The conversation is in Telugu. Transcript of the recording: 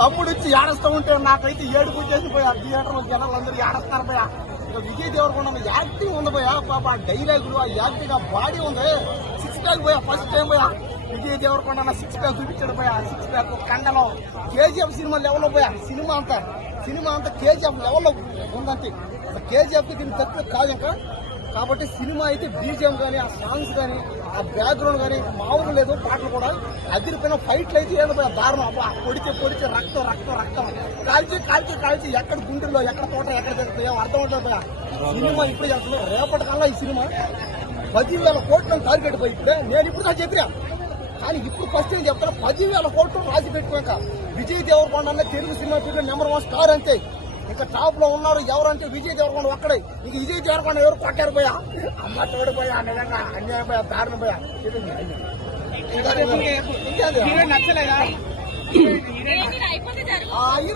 తమ్ముడు ఇచ్చి ఏడుస్తూ ఉంటే నాకైతే ఏడుపు చేసి పోయా. థియేటర్లో జనాలు అందరూ ఏడుస్తున్నారు పోయా. ఇంకా విజయ్ దేవరకొండ యాక్టింగ్ ఉంది పోయా. పాప ఆ డైలాగులు, ఆ యాక్టింగ్, ఆ బాడీ ఉంది. 6 ప్యాక్ పోయా. ఫస్ట్ టైం పోయా విజయ్ దేవరకొండ 6 ప్యాక్ చూపించాడు పోయా. 6 ప్యాక్ కండలో కేజీఎఫ్ సినిమా లెవెల్లో పోయా. సినిమా అంతా కేజీఎఫ్ లెవెల్లో ఉందంటే కేజీఎఫ్ దీనికి తక్కువ కాదు ఇంకా. కాబట్టి సినిమా అయితే బీజిఎం కానీ, ఆ సాంగ్స్ కానీ, ఆ బ్యాక్గ్రౌండ్ కానీ మామూలు లేదు. పాటలు కూడా అదిరిపోయిన ఫైట్లు అయితే ఏదో దారుణం. అబ్బా పొడిచే రక్తం కాల్చి ఎక్కడ గుంటూరులో ఎక్కడ తోట ఎక్కడ జరుగుతాయో అర్థం అవుతుంది. సినిమా ఇప్పుడు చేస్తున్నాం. రేపటికల్లా ఈ సినిమా 10,000 కోట్లను టార్గెట్ పోయి ఇప్పుడే నేను ఇప్పుడు చెప్పినా. కానీ ఇప్పుడు ఫస్ట్ ఏం చెప్తాను, 10,000 కోట్లు రాసి పెట్టుకోక Vijay Deverakonda Telugu cinema field #1 star అంతే. ఇంకా టాప్ లో ఉన్నారు ఎవరంటే విజయ్ దేవరకొండ ఒక్కడే. ఇంక విజయ్ దేవరకొండ ఎవరు కొట్టారు పోయా. అమ్మ తోడు పోయా. నిజంగా అన్యాయం పోయా, దారుణం పోయా. నచ్చలేదా?